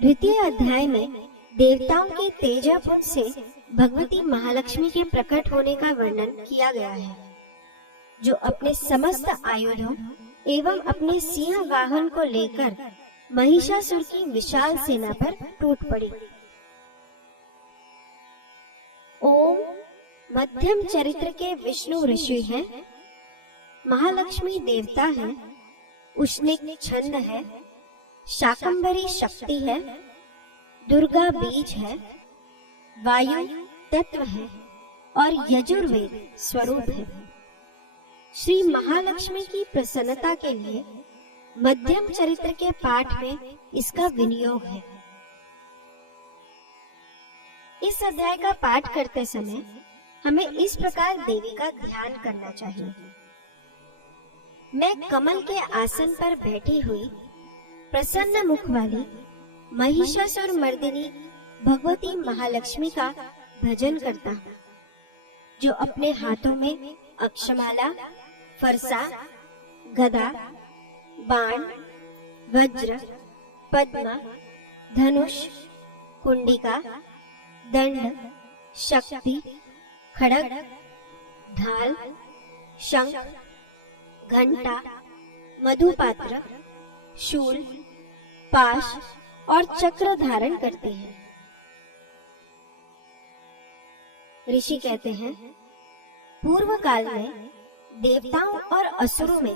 द्वितीय अध्याय में देवताओं के तेजपुंज से भगवती महालक्ष्मी के प्रकट होने का वर्णन किया गया है, जो अपने समस्त आयुधों एवं अपने सिंह वाहन को लेकर महिषासुर की विशाल सेना पर टूट पड़ी। ओम मध्यम चरित्र के विष्णु ऋषि हैं, महालक्ष्मी देवता हैं, उष्णिक छंद है, शाकंभरी शक्ति है, दुर्गा बीज है, वायु तत्व है और यजुर्वेद स्वरूप है। श्री महालक्ष्मी की प्रसन्नता के लिए मध्यम चरित्र के पाठ में इसका विनियोग है। इस अध्याय का पाठ करते समय हमें इस प्रकार देवी का ध्यान करना चाहिए। मैं कमल के आसन पर बैठी हुई प्रसन्न मुख वाली महिषासुर मर्दिनी भगवती महालक्ष्मी का भजन करता हूँ, जो अपने हाथों में अक्षमाला, फरसा, गदा, बाण, वज्र, पद्म, धनुष, कुंडिका, दंड, शक्ति, खड़ग, ढाल, शंख, घंटा, मधुपात्र, शूल, पाश और चक्र धारण करते हैं। ऋषि कहते हैं, पूर्व काल में देवताओं और असुरों में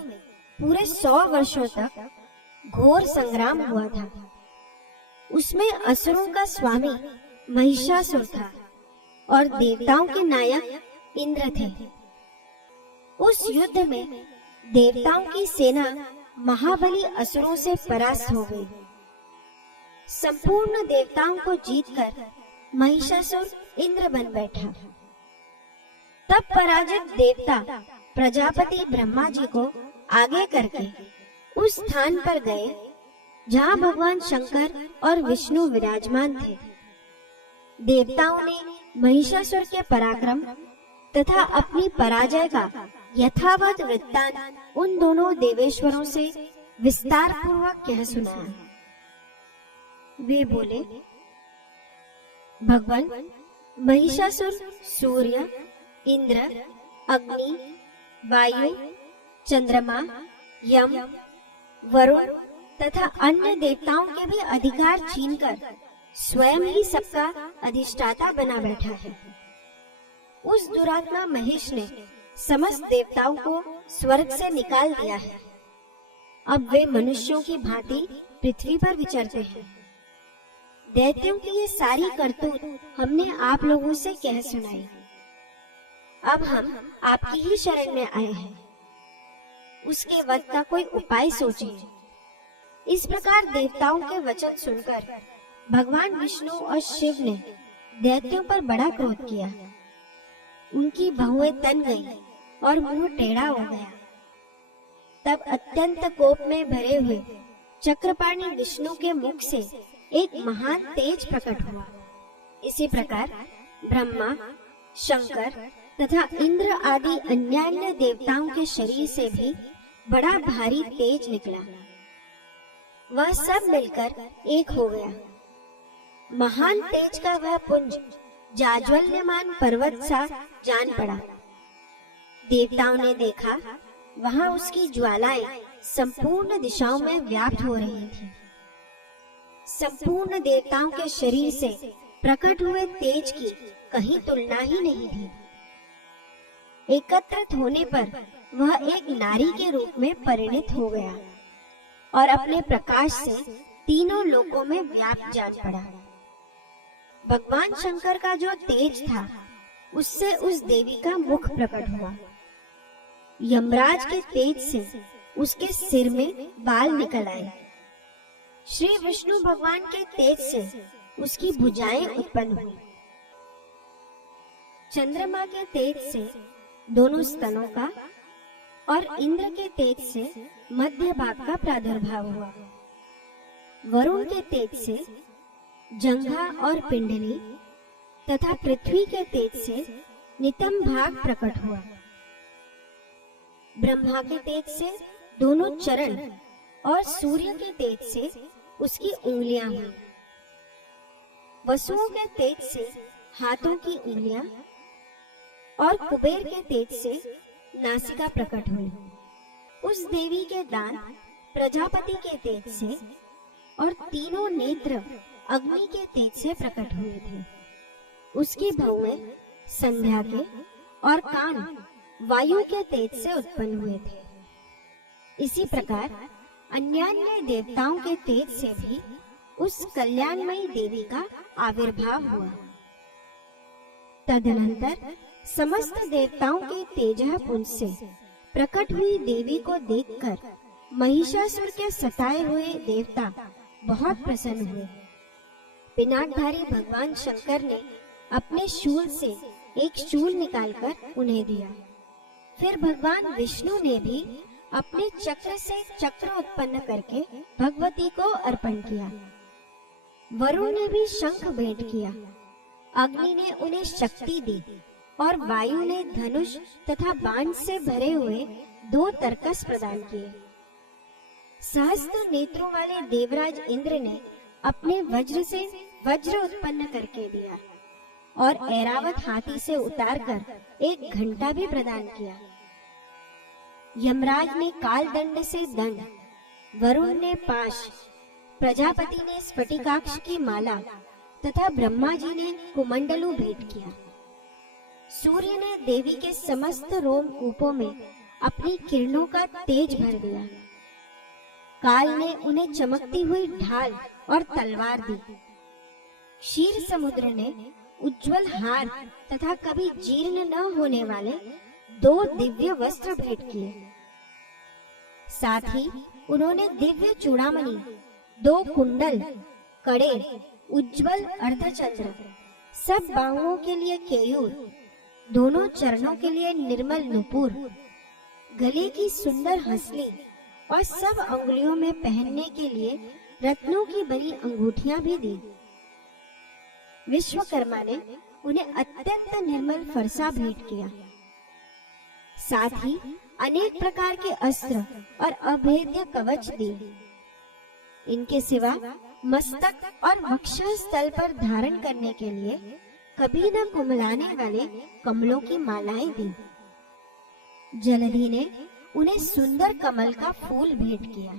पूरे 100 वर्षों तक घोर संग्राम हुआ था। उसमें असुरों का स्वामी महिषासुर था और देवताओं के नायक इंद्र थे। उस युद्ध में देवताओं की सेना महाबली असुरों से परास्त हो गई। संपूर्ण देवताओं को जीतकर महिषासुर इंद्र बन बैठा। तब पराजित देवता प्रजापति ब्रह्मा जी को आगे करके उस स्थान पर गए जहाँ भगवान शंकर और विष्णु विराजमान थे। देवताओं ने महिषासुर के पराक्रम तथा अपनी पराजय का यथावत वृत्तांत उन दोनों देवेश्वरों से विस्तार पूर्वक कह सुनाया। वे बोले, भगवान महिषासुर सूर्य, इंद्र, अग्नि, वायु, चंद्रमा, यम, वरुण तथा अन्य देवताओं के भी अधिकार छीनकर स्वयं ही सबका अधिष्ठाता बना बैठा है। उस दुरात्मा महेश ने समस्त देवताओं को स्वर्ग से निकाल दिया है। अब वे मनुष्यों की भांति पृथ्वी पर विचरते हैं। दैत्यों की ये सारी करतूत हमने आप लोगों से कह सुनाई। अब हम आपकी ही शरण में आए हैं। उसके वध का कोई उपाय सोचिए। इस प्रकार देवताओं के वचन सुनकर भगवान विष्णु और शिव ने दैत्यों पर बड़ा क्रोध किया। उनकी बहुएं तन गईं और मुंह टेढ़ा हो गया। तब अत्यंत कोप में भरे हुए चक्रपाणी विष्णु के मुख से एक महान तेज प्रकट हुआ। इसी प्रकार ब्रह्मा, शंकर तथा इंद्र आदि अन्य देवताओं के शरीर से भी बड़ा भारी तेज निकला। वह सब मिलकर एक हो गया। महान तेज का वह पुंज जाज्वल्यमान पर्वत सा जान पड़ा। देवताओं ने देखा, वहां उसकी ज्वालाएं संपूर्ण दिशाओं में व्याप्त हो रही थी। संपूर्ण देवताओं के शरीर से प्रकट हुए तेज की कहीं तुलना ही नहीं थी। एकत्रित होने पर वह एक नारी के रूप में परिणित हो गया और अपने प्रकाश से तीनों लोकों में व्याप्त जान पड़ा। भगवान शंकर का जो तेज था, उससे उस देवी का मुख प्रकट हुआ। यमराज के तेज से उसके सिर में बाल निकल आए। श्री विष्णु भगवान के तेज से उसकी भुजाएं उत्पन्न हुई। चंद्रमा के तेज से दोनों स्तनों का और इंद्र के तेज से मध्य भाग का प्रादुर्भाव हुआ। वरुण के तेज से जंघा और पिंडली तथा पृथ्वी के तेज से नितंब भाग प्रकट हुआ। ब्रह्मा के तेज से दोनों चरण और सूर्य के तेज से उसकी उंगलियां हुई। वसुओं के तेज से हाथों की उंगलियां और कुबेर के तेज से नासिका प्रकट हुई। उस देवी के दांत प्रजापति के तेज से और तीनों नेत्र अग्नि के तेज से प्रकट हुए थे। उसकी भौहें संध्या के और कान वायु के तेज से उत्पन्न हुए थे। इसी प्रकार अन्यान्य देवताओं के तेज से भी उस कल्याणमयी देवी का आविर्भाव हुआ। तदनंतर समस्त देवताओं के तेजःपुंज से प्रकट हुई देवी को देखकर महिषासुर के सताए हुए देवता बहुत प्रसन्न हुए। पिनाकधारी भगवान शंकर ने अपने शूल से एक शूल निकालकर उन्हें दिया। फिर भगवान विष्णु ने भी अपने चक्र से चक्र उत्पन्न करके भगवती को अर्पण किया। वरुण ने भी शंख भेंट किया। अग्नि ने उन्हें शक्ति दी और वायु ने धनुष तथा बाण से भरे हुए 2 तरकस प्रदान किए। सहस्त्र नेत्रों वाले देवराज इंद्र ने अपने वज्र से वज्र उत्पन्न करके दिया और ऐरावत हाथी से उतारकर एक घंटा भी प्रदान किया। यमराज ने काल दंड से दंड, वरुण ने पाश, प्रजापति ने स्फटिकाक्ष की माला तथा ब्रह्मा जी ने कुमंडलू भेंट किया। सूर्य ने देवी के समस्त रोमकूपों में अपनी किरणों का तेज भर दिया। काल ने उन्हें चमकती हुई ढाल और तलवार दी। क्षीर समुद्र ने उज्जवल हार तथा कभी जीर्ण न होने वाले 2 दिव्य वस्त्र भेंट किए। साथ ही उन्होंने दिव्य चूड़ामणि, 2 कुंडल, कड़े, उज्जवल अर्धचंद्र, सब बाहुओं के लिए केयूर, दोनों चरणों के लिए निर्मल नुपुर, गले की सुंदर हंसली और सब अंगुलियों में पहनने के लिए रत्नों की बनी अंगूठियां भी दी। विश्वकर्मा ने उन्हें अत्यंत निर्मल फरसा भेंट किया। साथ ही अनेक प्रकार के अस्त्र और अभेद्य कवच दिए। इनके सिवा मस्तक और वक्षस्थल पर धारण करने के लिए कभी न कुमलाने वाले कमलों की मालाएं दी। जलधि ने उन्हें सुंदर कमल का फूल भेंट किया।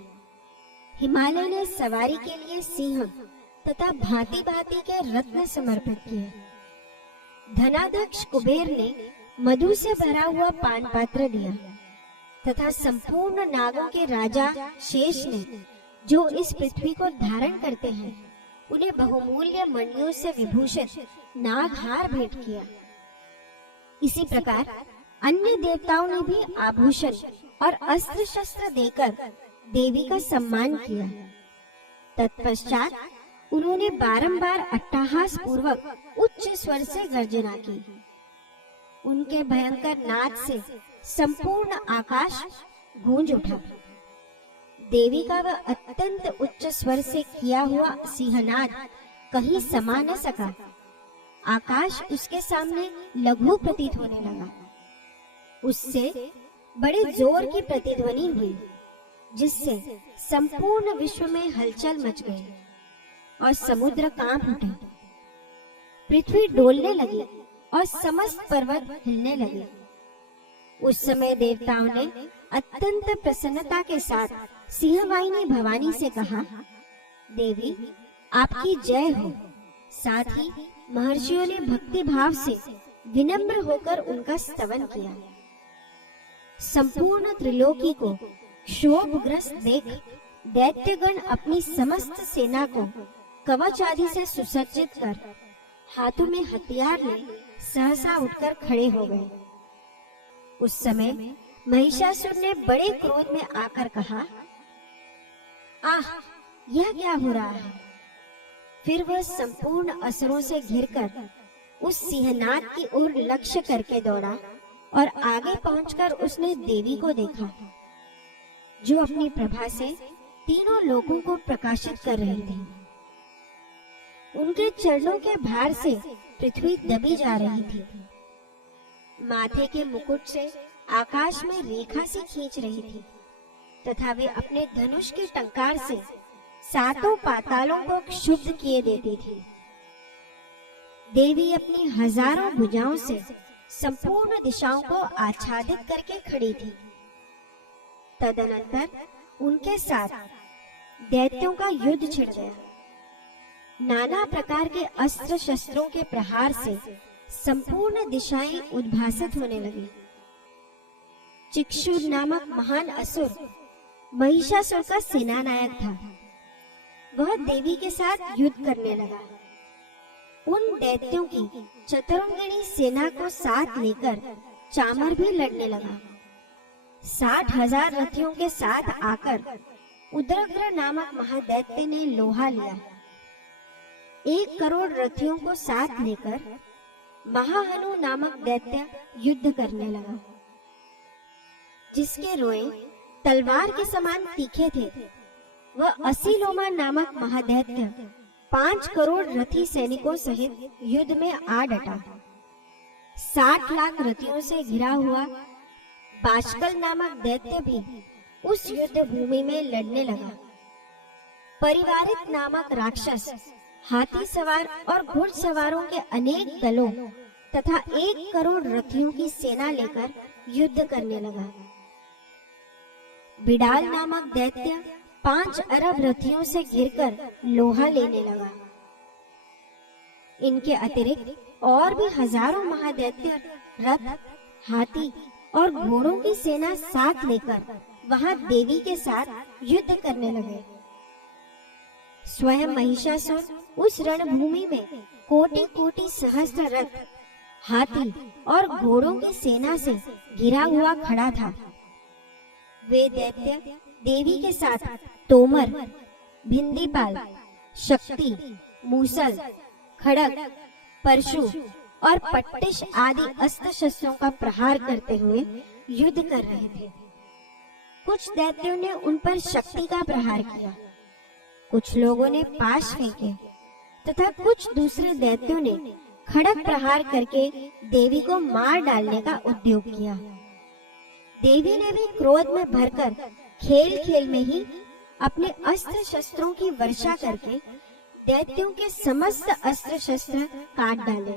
हिमालय ने सवारी के लिए सिंह तथा भांति भांति के रत्न समर्पित किए। धनाध्यक्ष कुबेर ने मधु से भरा हुआ पान पात्र दिया तथा संपूर्ण नागों के राजा शेष ने, जो इस पृथ्वी को धारण करते हैं, उन्हें बहुमूल्य मणियों से विभूषित नागहार भेंट किया। इसी प्रकार अन्य देवताओं ने भी आभूषण और अस्त्र शस्त्र देकर देवी का सम्मान किया। तत्पश्चात उन्होंने बारंबार अट्टहास पूर्वक उच्च स्वर से गर्जना की। उनके भयंकर नाद से संपूर्ण आकाश गूंज उठा। देवी का वह अत्यंत उच्च स्वर से किया हुआ सिंहनाद कहीं समा न सका। आकाश उसके सामने लघु प्रतीत होने लगा। उससे बड़े जोर की प्रतिध्वनि हुई, जिससे संपूर्ण विश्व में हलचल मच गई और समुद्र कांप उठे। पृथ्वी डोलने लगी और समस्त पर्वत हिलने लगे। उस समय देवताओं ने अत्यंत प्रसन्नता के साथ सिंहवाहिनी भवानी से कहा, देवी आपकी जय हो। साथ ही महर्षियों ने भक्ति भाव से विनम्र होकर उनका स्तवन किया। संपूर्ण त्रिलोकी को क्षोभग्रस्त देख दैत्यगण अपनी समस्त सेना को कवच आदि से सुसज्जित कर हाथों में हथियार ले सहसा उठकर खड़े हो गए। उस समय महिषासुर ने बड़े क्रोध में आकर कहा, आह, यह क्या हो रहा है? फिर वह संपूर्ण असुरों से घिरकर उस सिंहनाद की ओर लक्ष्य करके दौड़ा और आगे पहुंचकर उसने देवी को देखा, जो अपनी प्रभा से तीनों लोगों को प्रकाशित कर रही थी। उनके चरणों के भार से पृथ्वी दबी जा रही थी। माथे के मुकुट से आकाश में रेखा सी खींच रही थी तथा वे अपने धनुष के टंकार से सातों पातालों को क्षुब्ध किए देती थी। देवी अपनी हजारों भुजाओं से संपूर्ण दिशाओं को आच्छादित करके खड़ी थी। तदनंतर उनके साथ दैत्यों का युद्ध छिड़ गया। नाना प्रकार के अस्त्र शस्त्रों के प्रहार से संपूर्ण दिशाएं उद्भासित होने लगी। चिक्षुर नामक महान असुर महिषासुर का सेनानायक था। वह देवी के साथ युद्ध करने लगा। उन दैत्यों की चतुरंगिणी सेना को साथ लेकर चामर भी लड़ने लगा। 60,000 रथियों के साथ आकर उद्रग्र नामक महादैत्य ने लोहा लिया। 1 करोड़ रथियों को साथ लेकर महाहनु नामक दैत्य युद्ध करने लगा, जिसके रोए तलवार के समान तीखे थे। वह असीलोमा नामक महादैत्य 5 करोड़ रथी सैनिकों सहित युद्ध में आ डटा। 60 लाख रथियों से घिरा हुआ बाष्कल नामक दैत्य भी उस युद्ध भूमि में लड़ने लगा। परिवारित नामक राक्षस हाथी सवार और घुड़सवारों के अनेक दलों तथा 1 करोड़ रथियों की सेना लेकर युद्ध करने लगा। बिडाल नामक दैत्य 5 अरब रथियों से घिरकर लोहा लेने लगा। इनके अतिरिक्त और भी हजारों महादैत्य रथ, हाथी और घोड़ों की सेना साथ लेकर वहां देवी के साथ युद्ध करने लगे। स्वयं महिषासुर उस रणभूमि में कोटि-कोटि सहस्त्र रथ, हाथी और घोड़ों की सेना से घिरा हुआ खड़ा था। वे दैत्य देवी के साथ तोमर, भिंदीपाल, शक्ति, मूसल, खड़ग, परशु और पट्टिश आदि अस्त्र शस्त्रों का प्रहार करते हुए युद्ध कर रहे थे। कुछ दैत्यों ने उन पर शक्ति का प्रहार किया, कुछ लोगों ने पाश फेंके तथा कुछ दूसरे दैत्यों ने खड़ग प्रहार करके देवी को मार डालने का उद्योग किया। देवी ने भी क्रोध में भरकर खेल खेल में ही अपने अस्त्र शस्त्रों की वर्षा करके दैत्यों के समस्त अस्त्र शस्त्र काट डाले।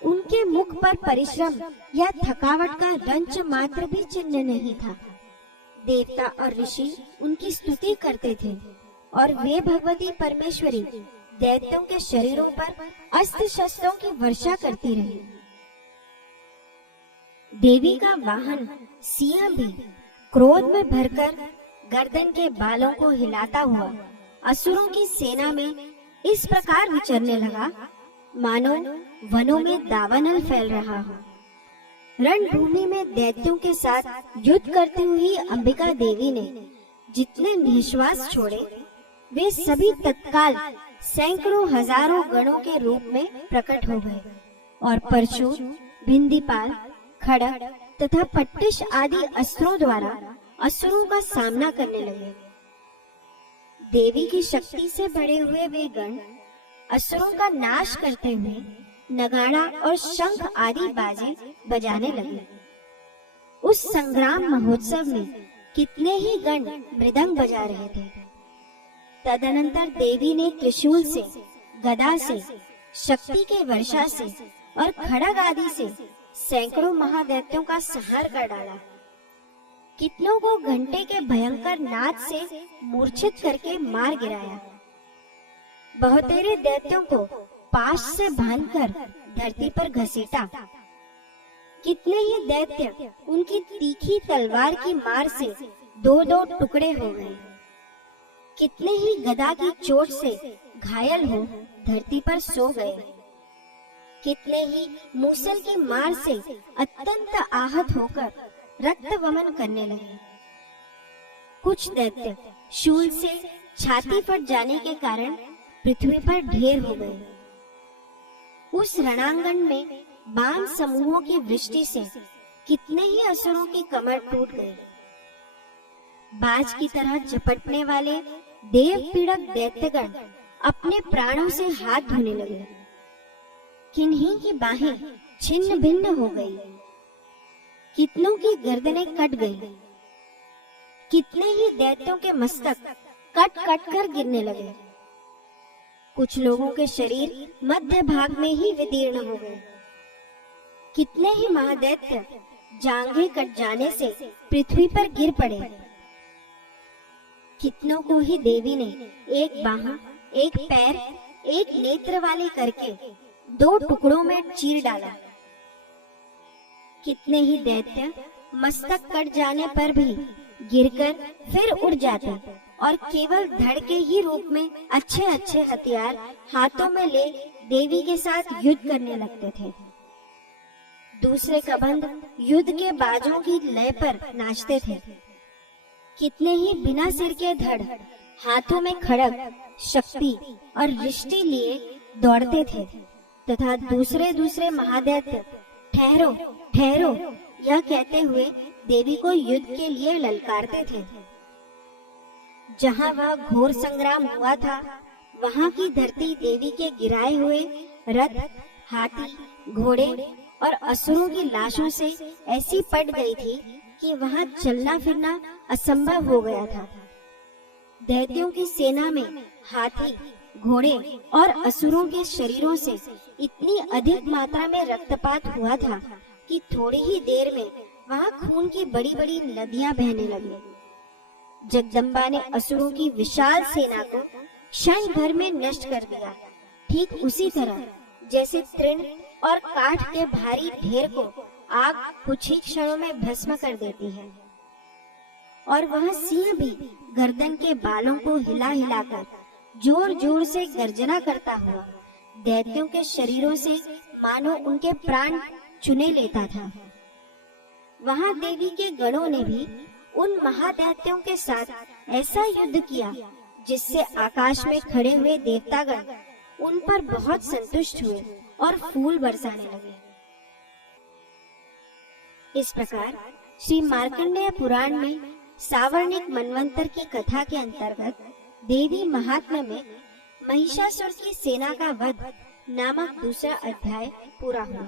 उनके मुख पर परिश्रम या थकावट का रंच मात्र भी चिन्ह नहीं था। देवता और ऋषि उनकी स्तुति करते थे और वे भगवती परमेश्वरी दैत्यों के शरीरों पर अस्त्र शस्त्रों की वर्षा करती रही। देवी का वाहन सिंह भी क्रोध में भरकर गर्दन के बालों को हिलाता हुआ असुरों की सेना में इस प्रकार विचरने लगा, मानो वनों में दावानल फैल रहा हो। रणभूमि में दैत्यों के साथ युद्ध करती हुई अंबिका देवी ने जितने निश्वास छोड़े, वे सभी तत्काल सैकड़ों हजारों गणों के रूप में प्रकट हो गए और परशु, भिंदीपाल, खड़ग तथा पट्टिश आदि अस्त्रों द्वारा असुरों का सामना करने लगे। देवी की शक्ति से बड़े हुए वे गण असुरों का नाश करते हुए नगाड़ा और शंख आदि बाजे बजाने लगे। उस संग्राम महोत्सव में कितने ही गण मृदंग बजा रहे थे। तदनंतर देवी ने त्रिशूल से, गदा से, शक्ति के वर्षा से और खड़ग आदि से सैकड़ों महादैत्यों का संहार कर डाला। कितनों को घंटे के भयंकर नाद से मूर्छित करके मार गिराया। बहुतेरे दैत्यों को पाश से बांधकर धरती पर घसीटा। कितने ही दैत्य उनकी तीखी तलवार की मार से 2-2 टुकड़े हो गए। कितने ही गदा की चोट से घायल हो धरती पर सो गए। कितने ही मूसल की मार से अत्यंत आहत होकर रक्त वमन करने लगे। कुछ दैत्य शूल से छाती फट जाने के कारण पृथ्वी पर ढेर हो गए। उस रणांगण में बाण समूहों की वृष्टि से कितने ही असुरों की कमर टूट गई। बाज की तरह झपटने वाले देव पीड़क दैत्यगण अपने प्राणों से हाथ धोने लगे। किन्हीं की बाहें छिन्न भिन्न हो गई। कितनों की गर्दनें कट गई। कितने ही दैत्यों के मस्तक कट कट कर गिरने लगे। कुछ लोगों के शरीर मध्य भाग में ही विदीर्ण हो गए। कितने ही महादैत्य जांघें कट जाने से पृथ्वी पर गिर पड़े। कितनों को ही देवी ने एक बाह, एक पैर, एक नेत्र वाले करके 2 टुकड़ों में चीर डाला। कितने ही दैत्य मस्तक कट जाने पर भी गिरकर फिर उड़ जाते और केवल धड़ के ही रूप में अच्छे अच्छे हथियार हाथों में ले देवी के साथ युद्ध करने लगते थे। दूसरे कबंध युद्ध के बाजों की लय पर नाचते थे। कितने ही बिना सिर के धड़ हाथों में खड़ग, शक्ति और रिष्टि लिए दौड़ते थे तथा दूसरे दूसरे महादैत्य ठहरो ठहरो यह कहते हुए देवी को युद्ध के लिए ललकारते थे। जहाँ वह घोर संग्राम हुआ था, वहाँ की धरती देवी के गिराए हुए रथ, हाथी, घोड़े और असुरों की लाशों से ऐसी पट गई थी कि वहाँ चलना फिरना असंभव हो गया था। दैत्यों की सेना में हाथी, घोड़े और असुरों के शरीरों से इतनी अधिक मात्रा में रक्तपात हुआ था कि थोड़ी ही देर में वहाँ खून की बड़ी बड़ी नदियां बहने लगी। जगदम्बा ने असुरों की विशाल सेना को क्षण भर में नष्ट कर दिया, ठीक उसी तरह जैसे तृण और काठ के भारी ढेर को आग कुछ ही क्षणों में भस्म कर देती है। और वह सिंह भी गर्दन के बालों को हिला हिलाकर जोर जोर से गर्जना करता हुआ दैत्यों के शरीरों से मानो उनके प्राण चुने लेता था। वहां देवी के गणों ने भी उन महादैत्यों के साथ ऐसा युद्ध किया जिससे आकाश में खड़े हुए देवतागण उन पर बहुत संतुष्ट हुए और फूल बरसाने लगे। इस प्रकार श्री मार्कंडेय पुराण में सावर्णिक मनवंतर की कथा के अंतर्गत देवी महात्म्य में महिषासुर की सेना का वध नामक दूसरा अध्याय पूरा हुआ।